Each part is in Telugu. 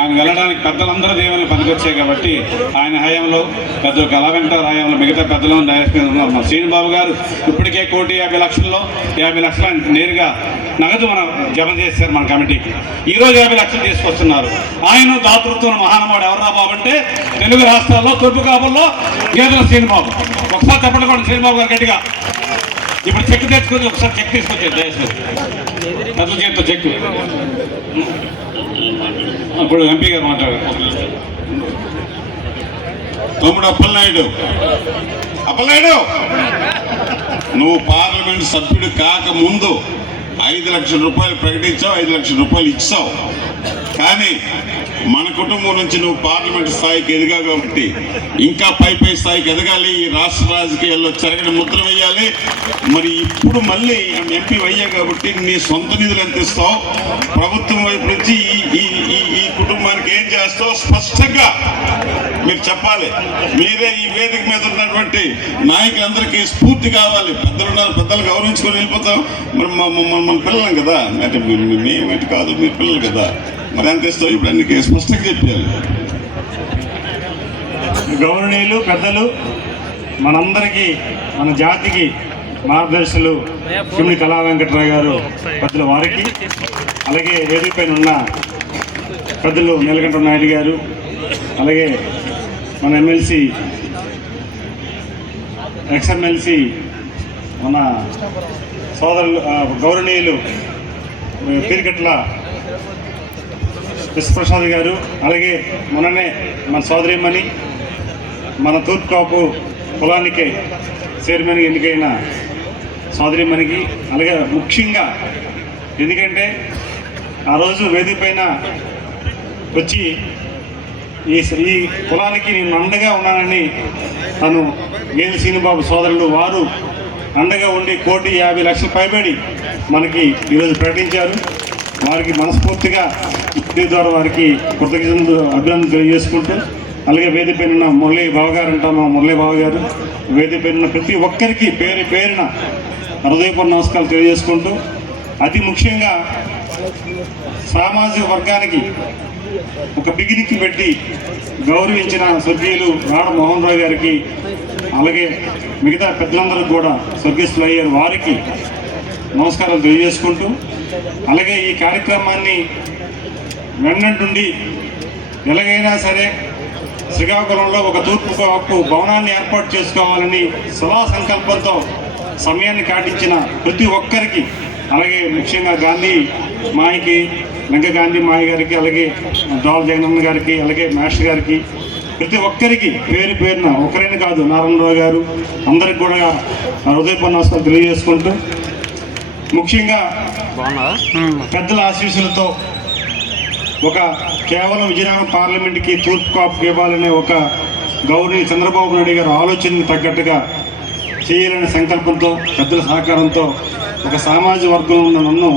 ఆయన వెళ్ళడానికి పెద్దలందరూ దేవుని పనికొచ్చాయి కాబట్టి ఆయన హయాంలో పెద్ద కళా వెంకటరావు హయాంలో మిగతా పెద్దలు డైరెక్ట్ మీద ఉన్నారు. మా శ్రీనిబాబు గారు ఇప్పటికే 1,50,00,000లో 50 లక్షలు నేరుగా నగదు మనం జమ చేశారు మన కమిటీకి. ఈరోజు 50 లక్షలు తీసుకొస్తున్నారు. ఆయన దాతృత్వం మహానుభావుడు ఎవరు బాబు అంటే తెలుగు రాష్ట్రాల్లో తూర్పు కాపుల్లో గేదెల శ్రీనిబాబు. ఒకసారి చెప్పండి శ్రీనిబాబు గారు గట్టిగా. ఇప్పుడు చెక్ తెచ్చుకొని ఒకసారి చెక్ తీసుకొచ్చారు దయచేసి పెద్ద చేతితో చెక్. ఇప్పుడు ఎంపీ గారు మాట్లాడారు. తమ్ముడు అప్పలనాయుడు, నువ్వు పార్లమెంట్ సభ్యుడు కాకముందు 5 లక్షల రూపాయలు ప్రకటించావు, 5 లక్షల రూపాయలు ఇచ్చావు. కానీ మన కుటుంబం నుంచి నువ్వు పార్లమెంట్ స్థాయికి ఎదిగావు కాబట్టి ఇంకా పై స్థాయికి ఎదగాలి. ఈ రాష్ట్ర రాజకీయాల్లో చెరగని ముద్ర వేయాలి. మరి ఇప్పుడు మళ్ళీ ఎంపీ అయ్యా కాబట్టి నీ సొంత నిధులు ఎంత ఇస్తావు, ప్రభుత్వం వైపు నుంచి ఈ కుటుంబానికి ఏం చేస్తావు స్పష్టంగా మీరు చెప్పాలి. మీరే ఈ వేదిక మీద ఉన్నటువంటి నాయకులందరికీ స్ఫూర్తి కావాలి. పెద్దలున్నారు, పెద్దలు గౌరవించుకొని వెళ్ళిపోతాం. మరి మన పిల్లలం కదా, అంటే మేమేంటి కాదు, మీ పిల్లలు కదా, మరి ఎంత ఇస్తావు ఇప్పుడు అన్ని స్పష్టంగా చెప్పాలి. గౌరవనీయులు పెద్దలు, మనందరికీ మన జాతికి మార్గదర్శులు కిమిడి కళా వెంకటరావు గారు పెద్దల వారికి, అలాగే వేదిక పైన ఉన్న పెద్దలు నీలకంఠ నాయుడు గారు, అలాగే మన ఎమ్మెల్సీ ఎక్స్ఎమ్మెల్సీ మన సోదరులు గౌరవనీయులు పీరికట్ల విశ్వప్రసాద్ గారు, అలాగే మొన్ననే మన సోదరిమణి మన తూర్పు కాపు కులానికి చైర్మన్గా ఎన్నికైన సోదరిమణికి, అలాగే ముఖ్యంగా ఎందుకంటే ఆ రోజు వేదిక పైన వచ్చి ఈ కులానికి నేను అండగా ఉన్నానని తను గేదెల శ్రీనిబాబు సోదరులు వారు అండగా ఉండి 1,50,00,000 పైబడి మనకి ఈరోజు ప్రకటించారు. వారికి మనస్ఫూర్తిగా ఇంటి ద్వారా వారికి కృతజ్ఞతలు అభినందనలు తెలియజేసుకుంటూ, అలాగే వేదిక పైన మురళీ బావ గారు అంటాం, మా మురళీ బావ గారు వేదిక పైన ప్రతి ఒక్కరికి పేరున హృదయపూర్వ నమస్కారాలు తెలియజేసుకుంటూ, అతి ముఖ్యంగా సామాజిక వర్గానికి ఒక బిగినికి పెట్టి గౌరవించిన స్వర్గీయులు రాడ మోహన్ రావు గారికి, అలాగే మిగతా పెద్దలందరూ కూడా స్వర్గస్థులు అయ్యారు వారికి నమస్కారాలు తెలియజేసుకుంటూ, అలాగే ఈ కార్యక్రమాన్ని వెన్నంటుండి ఎలాగైనా సరే శ్రీకాకుళంలో ఒక తూర్పు కాపు భవనాన్ని ఏర్పాటు చేసుకోవాలని సదా సంకల్పంతో సమయాన్ని కాటించిన ప్రతి ఒక్కరికి, అలాగే ముఖ్యంగా గాంధీ మాయకి, లంక గాంధీ మాయ గారికి, అలాగే దాల్ జగనన్న గారికి, అలాగే మాస్టర్ గారికి, ప్రతి ఒక్కరికి పేరున ఒకరైనా కాదు నారాయణరావు గారు అందరికి కూడా హృదయపూర్వక నమస్కారాలు తెలియజేసుకుంటూ, ముఖ్యంగా పెద్దల ఆశీస్సులతో ఒక కేవలం విజయనగరం పార్లమెంట్కి తూర్పు కాపుకి ఇవ్వాలనే ఒక గవర్నర్ చంద్రబాబు నాయుడు గారు ఆలోచనకు తగ్గట్టుగా చేయాలనే సంకల్పంతో పెద్దల సహకారంతో ఒక సామాజిక వర్గంలో ఉన్న నన్ను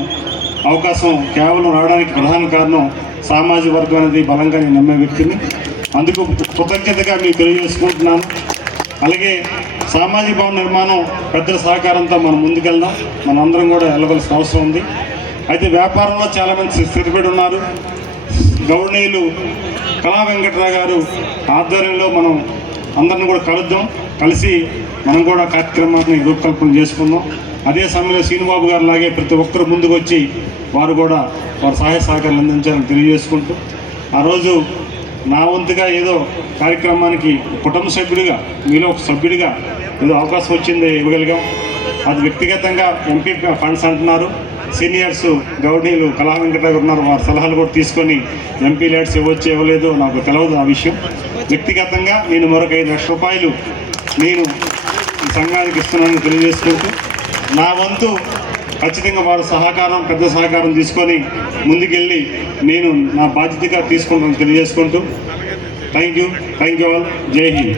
అవకాశం కేవలం రావడానికి ప్రధాన కారణం సామాజిక వర్గం అనేది బలంగా నేను నమ్మే వ్యక్తిని. అందుకు కృతజ్ఞతగా మీకు తెలియజేసుకుంటున్నాను. అలాగే సామాజిక భవన నిర్మాణం పెద్దల సహకారంతో మనం ముందుకెళ్దాం, మనం అందరం కూడా వెళ్ళవలసిన అవసరం ఉంది. అయితే వ్యాపారంలో చాలామంది స్థిరపడి ఉన్నారు. గౌరవనీయులు కళా వెంకటరావు గారు ఆధ్వర్యంలో మనం అందరిని కూడా కలుద్దాం, కలిసి మనం కూడా కార్యక్రమాన్ని రూపకల్పన చేసుకుందాం. అదే సమయంలో శ్రీనిబాబు గారు లాగే ప్రతి ఒక్కరు ముందుకు వచ్చి వారు కూడా వారి సహాయ సహకారాలు అందించాలని తెలియజేసుకుంటూ, ఆ రోజు నా వంతుగా ఏదో కార్యక్రమానికి కుటుంబ సభ్యుడిగా మీలో ఒక సభ్యుడిగా ఏదో అవకాశం వచ్చింది ఇవ్వగలిగాం. అది వ్యక్తిగతంగా ఎంపీ ఫండ్స్ అంటున్నారు, సీనియర్స్ గౌరవనీయులు కళా వెంకటరావు ఉన్నారు, వారి సలహాలు కూడా తీసుకొని ఎంపీ ల్యాడ్స్ ఇవ్వచ్చు ఇవ్వలేదు నాకు తెలియదు ఆ విషయం. వ్యక్తిగతంగా నేను మరొక 5 లక్షల రూపాయలు నేను ఈ సంఘానికి ఇస్తున్నానని తెలియజేసుకుంటూ, నా వంతు ఖచ్చితంగా వారి సహకారం పెద్ద సహకారం తీసుకొని ముందుకెళ్ళి నేను నా బాధ్యతగా తీసుకుంటానని తెలియజేసుకుంటూ థ్యాంక్ యూ ఆల్. జై హింద్.